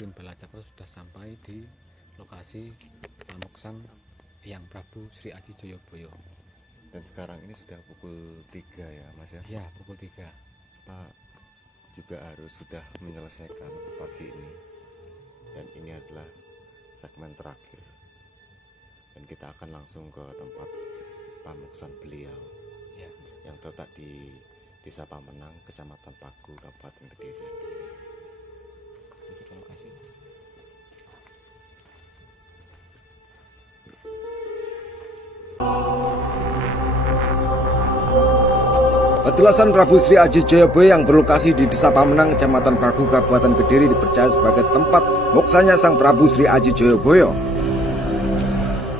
tim Balacakra sudah sampai di lokasi Pamuksan Hyang Prabu Sri Aji Joyoboyo. Dan sekarang ini sudah pukul 3 ya Mas ya? Ya, pukul 3. Pak juga harus sudah menyelesaikan pagi ini. Dan ini adalah segmen terakhir. Dan kita akan langsung ke tempat pamuksan beliau Ya. yang terletak di Desa Pamenang, Kecamatan Pagu, Kabupaten Kediri. Menuju ke lokasi. Petilasan Prabu Sri Aji Joyoboyo yang berlokasi di Desa Pamenang, Kecamatan Pagu, Kabupaten Kediri dipercaya sebagai tempat moksanya Sang Prabu Sri Aji Joyoboyo.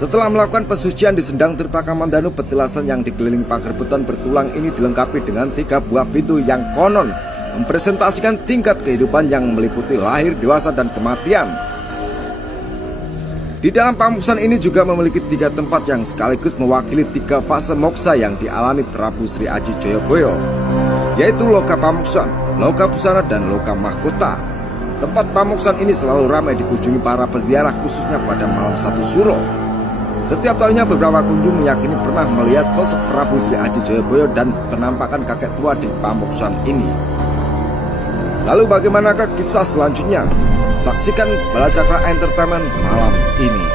Setelah melakukan pesucian di Sendang Tirta Kamandanu, petilasan yang dikelilingi pagar beton bertulang ini dilengkapi dengan 3 buah pintu yang konon mempresentasikan tingkat kehidupan yang meliputi lahir, dewasa, dan kematian. Di dalam pamuksan ini juga memiliki 3 tempat yang sekaligus mewakili 3 fase moksa yang dialami Prabu Sri Aji Joyoboyo, yaitu Loka Pamuksan, Loka Busana, dan Loka Mahkota. Tempat pamuksan ini selalu ramai dikunjungi para peziarah, khususnya pada malam 1 Suro. Setiap tahunnya beberapa kunjung meyakini pernah melihat sosok Prabu Sri Aji Joyoboyo dan penampakan kakek tua di pamuksan ini. Lalu bagaimanakah kisah selanjutnya? Saksikan Balacakra Entertainment malam ini.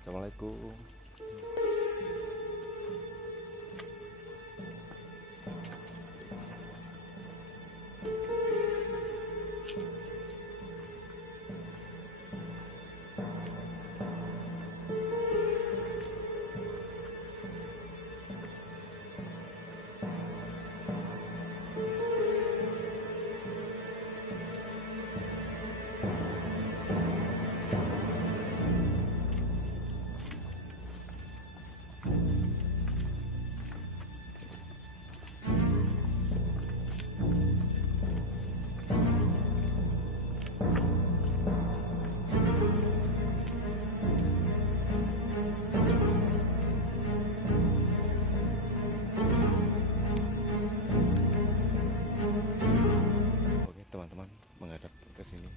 Assalamualaikum. Oke teman-teman, menghadap ke sini,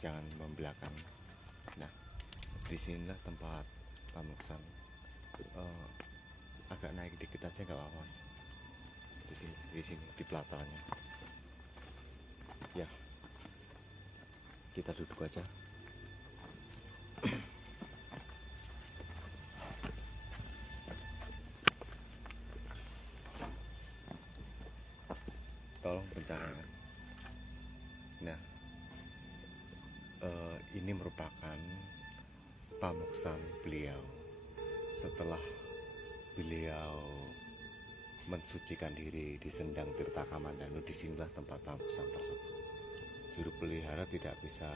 jangan membelakang. Nah, disinilah tempat pamuksan. Agak naik dikit aja nggak apa-apa Mas. Di sini di pelatarannya. Ya, kita duduk aja. Tolong pencahayaan. Nah, ini merupakan pamuksan beliau setelah beliau mensucikan diri di Sendang Tirta Kamandanu. Disinilah tempat pamuksan tersebut. Juru pelihara tidak bisa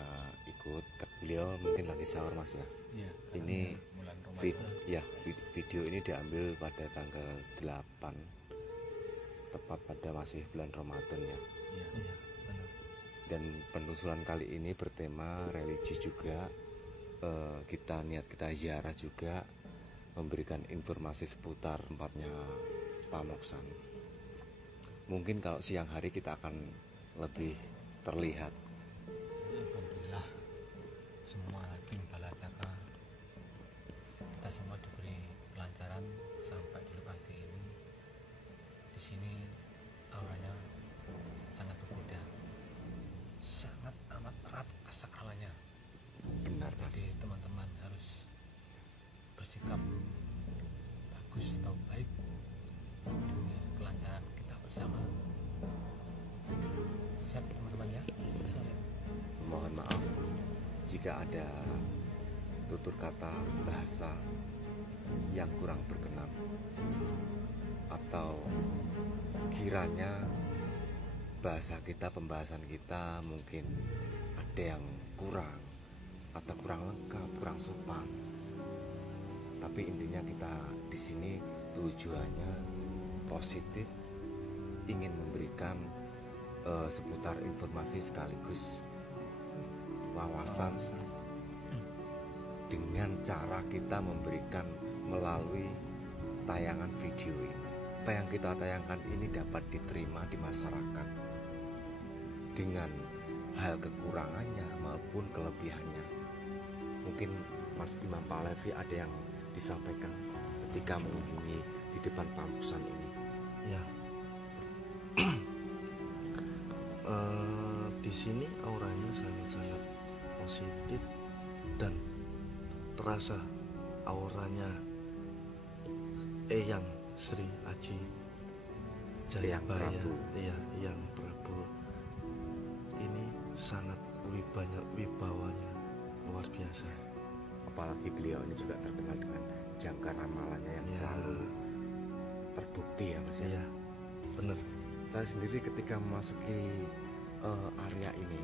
ikut, beliau mungkin lagi sahur Mas ya. Ya, Ini bulan Ramadan. video ini diambil pada tanggal 8, tepat pada masih bulan Ramadan ya. Iya, benar. Dan penelusuran kali ini bertema religi juga. Kita ziarah juga, memberikan informasi seputar tempatnya pamuksan. Mungkin kalau siang hari kita akan lebih terlihat. Alhamdulillah, semua tim Balacakra kita semua diberi kelancaran sampai di lokasi ini. Di sini auranya sangat berbeda, sangat amat erat kesakralannya. Benar Mas. Jadi teman-teman harus bersikap bagus atau baik demi kelancaran kita bersama. Siap teman-teman ya? Mohon maaf jika ada tutur kata bahasa yang kurang berkenan, atau kiranya pembahasan kita mungkin ada yang kurang atau kurang lengkap, kurang sopan. Tapi intinya kita di sini tujuannya positif, ingin memberikan seputar informasi sekaligus wawasan dengan cara kita memberikan melalui tayangan video ini. apa yang kita tayangkan ini dapat diterima di masyarakat dengan hal kekurangannya maupun kelebihannya. Mungkin Mas Imam Palevi ada yang disampaikan ketika mengunjungi di depan Pamuksan ini. Ya. Di sini auranya sangat-sangat positif dan terasa auranya Eyang Sri Aji Eyang Jayabaya, Prabu. iya, Eyang Prabu ini sangat banyak wibawanya luar biasa. Apalagi beliau ini juga terkenal dengan jangka ramalannya yang Ya. selalu terbukti ya Mas ya. Iya, benar. Saya sendiri ketika memasuki area ini,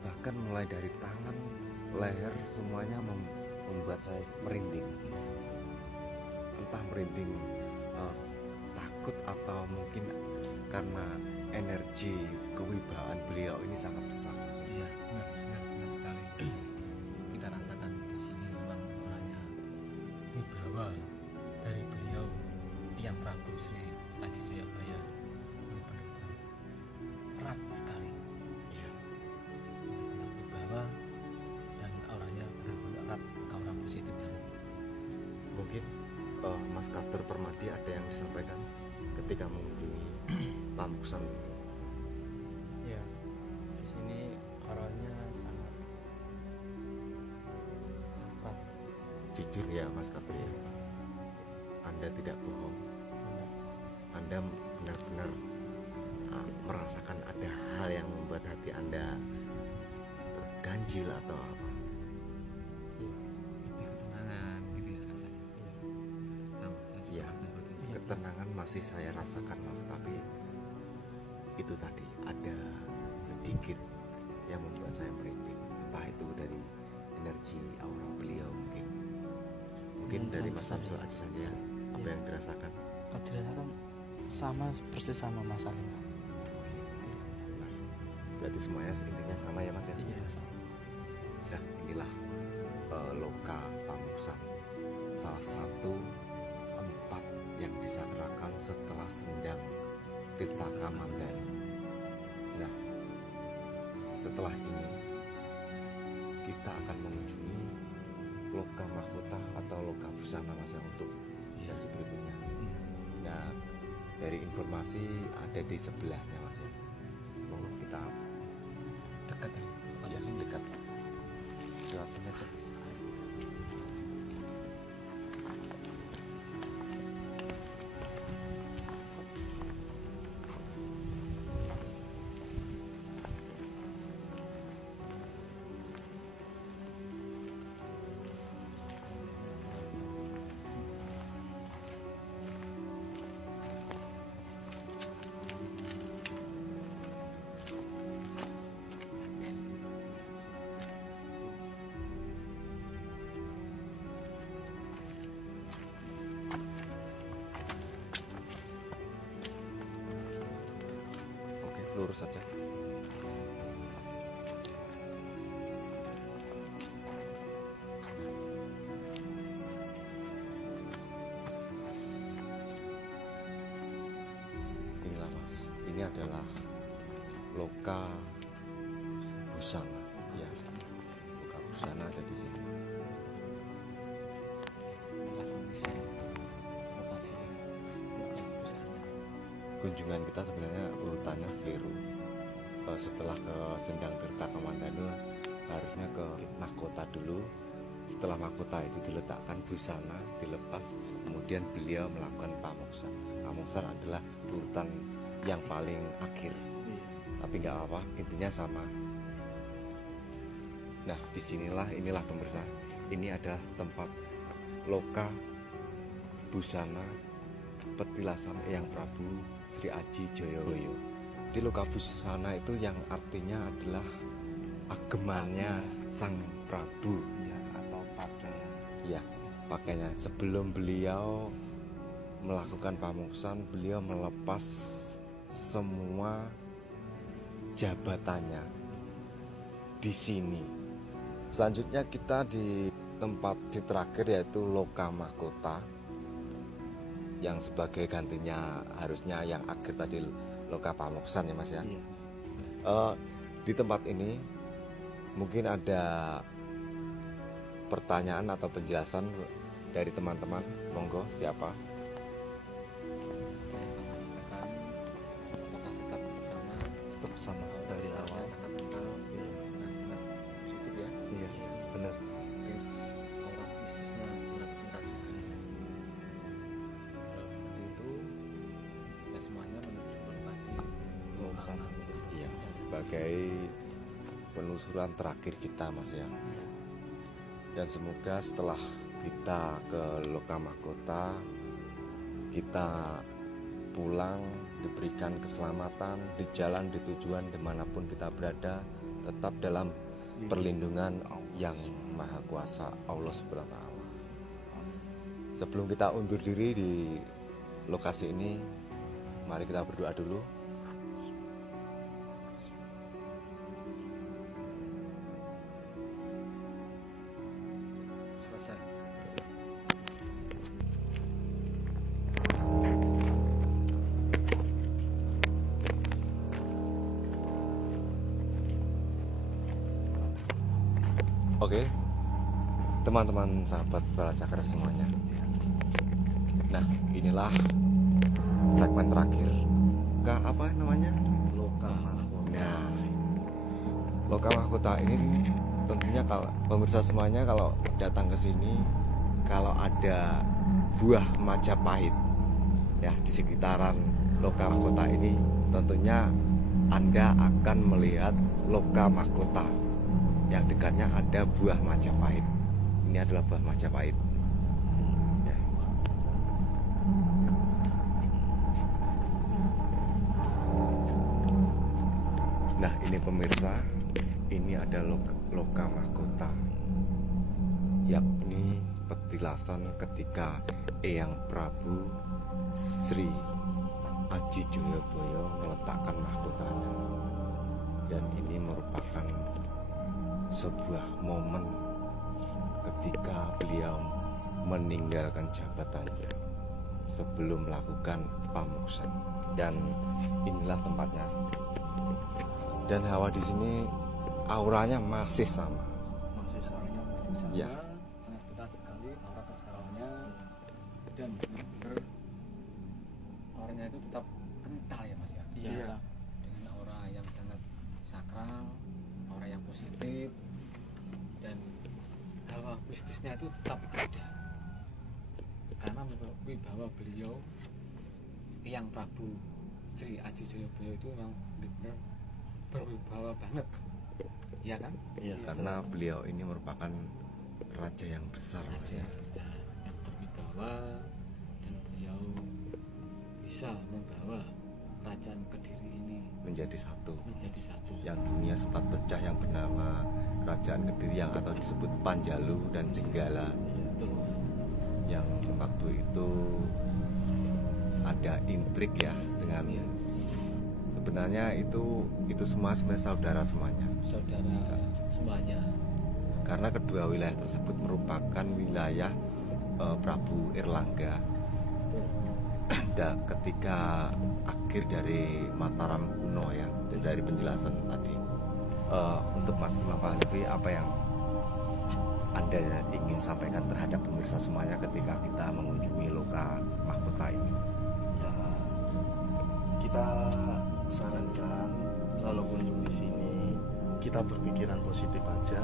bahkan mulai dari tangan, leher, semuanya membuat saya merinding. Entah merinding takut atau mungkin karena energi kewibawaan beliau ini sangat besar Mas. Iya, Benar sekali. Kita rasakan di sini memang orangnya wibawa dari beliau yang Prabu Sri Aji Jayabaya ini benar-benar erat sekali. Iya. Benar-benar wibawa dan auranya benar-benar erat, aura positif banget. Mungkin Mas Katur Permadi ada yang disampaikan ketika mengunjungi Pamuksan. Ya, di sini auranya sangat sakral. Jujur ya Mas Katur ya, Anda tidak bohong. Anda benar-benar merasakan ada hal yang membuat hati Anda terganjil atau apa. Lebih ketenangan gitu ya rasanya. Sama, saya juga Iya. seperti itu. Ketenangan masih saya rasakan Mas, tapi itu tadi ada sedikit yang membuat saya merinding. Entah itu dari energi aura beliau mungkin dari Mas Samsul aja saja ya, apa yang dirasakan. Kalau dirasakan sama, persis sama Mas Salim. Berarti semuanya intinya sama ya Mas ya. Iya, sama. Nah inilah Loka Pamuksan, salah satu tempat yang disakrakan setelah sendang Tirta Kamandanu. Nah setelah ini kita akan mengunjungi Loka Mahkota atau Loka Busana Mas ya, untuk sesi berikutnya. Nah dari informasi ada di sebelahnya Mas ya. Mau kita Dekat ya. ya dekat lewat sini aja Mas. Oke, lurus saja. Inilah Mas, ini adalah Loka Busana. Ya, Loka Busana ada di sini. Bisa lokasi Loka Busana. Kunjungan kita sebenarnya urutannya seliru. Setelah ke Sendang Tirta Kamandanu harusnya ke mahkota dulu. Setelah mahkota itu diletakkan busana, dilepas, kemudian beliau melakukan pamuksan. Pamuksan adalah urutan yang paling akhir, tapi nggak apa, intinya sama. Nah inilah pemirsa, ini adalah tempat Loka Busana Petilasan Eyang Prabu Sri Aji Jayabaya. Di Loka Busana itu yang artinya adalah agemannya Sang Prabu. ya, atau pakaian. Ya, pakainya. Sebelum beliau melakukan pamuksan, beliau melepas semua jabatannya di sini. Selanjutnya kita di tempat terakhir yaitu Loka Mahkota. yang sebagai gantinya harusnya yang akhir tadi Loka Pamuksan ya Mas ya. Iya. Di tempat ini mungkin ada pertanyaan atau penjelasan dari teman-teman, monggo siapa? Tetap sama dari awal. Iya, benar. Iya, sebagai penelusuran terakhir kita Mas ya. Dan semoga setelah kita ke Loka Mahkota, kita pulang diberikan keselamatan di jalan, di tujuan dimanapun kita berada, tetap dalam perlindungan yang Maha Kuasa Allah Subhanahu wa Ta'ala. Sebelum kita undur diri di lokasi ini, mari kita berdoa dulu. Oke, teman-teman sahabat Balacakra semuanya. Nah, inilah segmen terakhir. Apa namanya? Loka Mahkota. Nah, Loka Mahkota ini tentunya kalau pemirsa semuanya kalau datang ke sini, kalau ada buah Majapahit ya di sekitaran Loka Mahkota ini, tentunya Anda akan melihat Loka Mahkota. Yang dekatnya ada buah Majapahit. Ini adalah buah Majapahit. Ya. Nah, ini pemirsa, ini ada Loka Mahkota, yakni petilasan ketika Eyang Prabu Sri Aji Joyoboyo meletakkan mahkotanya. Dan ini merupakan sebuah momen ketika beliau meninggalkan jabatannya sebelum melakukan pamuksan. Dan inilah tempatnya. Dan hawa di sini auranya masih sama. Masih sama. Ya. Sangat ketat sekali aura taskaranya, dan benar-benar auranya itu tetap kental ya Mas ya. Iya. Dengan aura yang sangat sakral, aura yang positif, dan hawa mistisnya itu tetap ada. Karena wibawa beliau Eyang Prabu Sri Aji Joyoboyo itu memang benar-benar berwibawa banget, ya kan? Iya, Karena beliau ini merupakan raja yang besar, Mas Raja ya. yang besar, yang berwibawa, dan beliau bisa membawa kerajaan Kediri ini Menjadi satu. menjadi satu. Yang dunia sempat pecah yang bernama Kerajaan Kediri yang atau disebut Panjalu dan Jenggala, Betul. yang waktu itu ada intrik ya dengan sebenarnya itu semua sebenarnya saudara semuanya, Saudara semuanya. karena kedua wilayah tersebut merupakan wilayah Prabu Erlangga. Dan ketika akhir dari Mataram kuno ya, dan dari penjelasan tadi, untuk Mas Imam Hanafi, apa yang Anda ingin sampaikan terhadap pemirsa semuanya ketika kita mengunjungi Loka Mahkota ini? Ya, kita sarankan kalau kunjung di sini kita berpikiran positif aja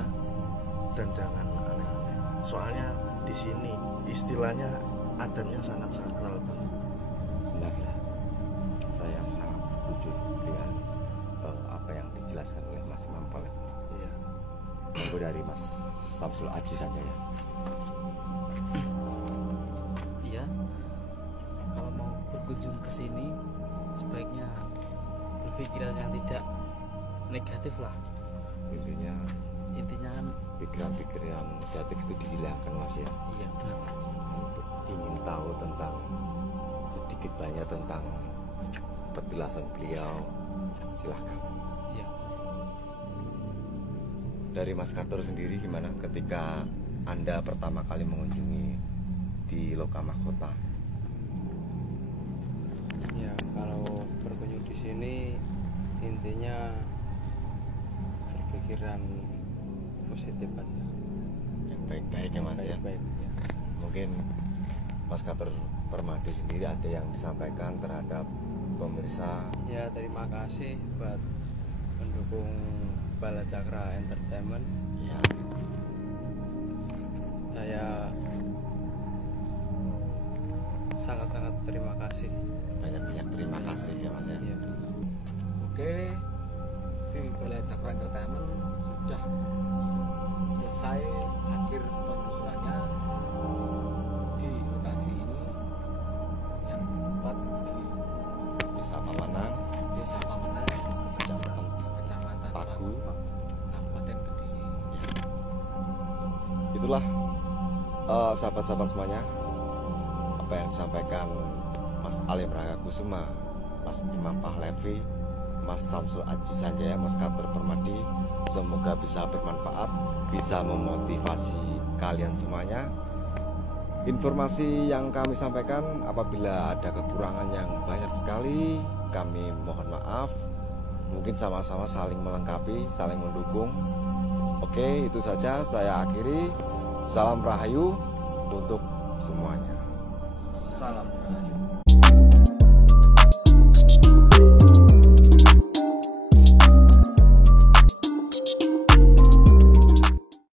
dan jangan aneh-aneh. Soalnya di sini istilahnya adatnya sangat sakral banget. Benar ya, saya sangat setuju dengan apa yang dijelaskan oleh Mas Imam Hanafi. Iya. Monggo dari Mas Samsul Aji saja ya. Iya. Kalau mau berkunjung ke sini sebaiknya berpikiran yang tidak negatif lah. Intinya Intinya kan pikiran-pikiran negatif itu dihilangkan Mas ya. iya benar. Ingin tahu tentang sedikit banyak tentang petilasan beliau, silahkan. Iya. Dari Mas Katur sendiri gimana ketika Anda pertama kali mengunjungi di Loka Mahkota? pikiran positif aja, yang baik-baik ya Mas ya. baik-baik ya. Mungkin Mas Kater Permadi sendiri ada yang disampaikan terhadap pemirsa. Ya, terima kasih buat pendukung Balacakra Entertainment. Ya, Saya sangat-sangat terima kasih. banyak-banyak terima kasih ya Mas ya. Ya. Oke, di Balacakra Entertainment sudah selesai akhir penyusunannya di lokasi ini yang tempat di Desa Pamanang, Desa Pamenang, Kecamatan Kecamatan Pagu. Kabupaten Kediri. Itulah sahabat-sahabat semuanya, apa yang disampaikan Mas Ali Braga Kusuma, Mas Imam Pahlevi, Mas Samsul Aji Sanjaya, Mas Kater Permadi. Semoga bisa bermanfaat, bisa memotivasi kalian semuanya. Informasi yang kami sampaikan apabila ada kekurangan yang banyak sekali, kami mohon maaf. Mungkin sama-sama saling melengkapi, saling mendukung. Oke, itu saja saya akhiri. Salam Rahayu untuk semuanya. Salam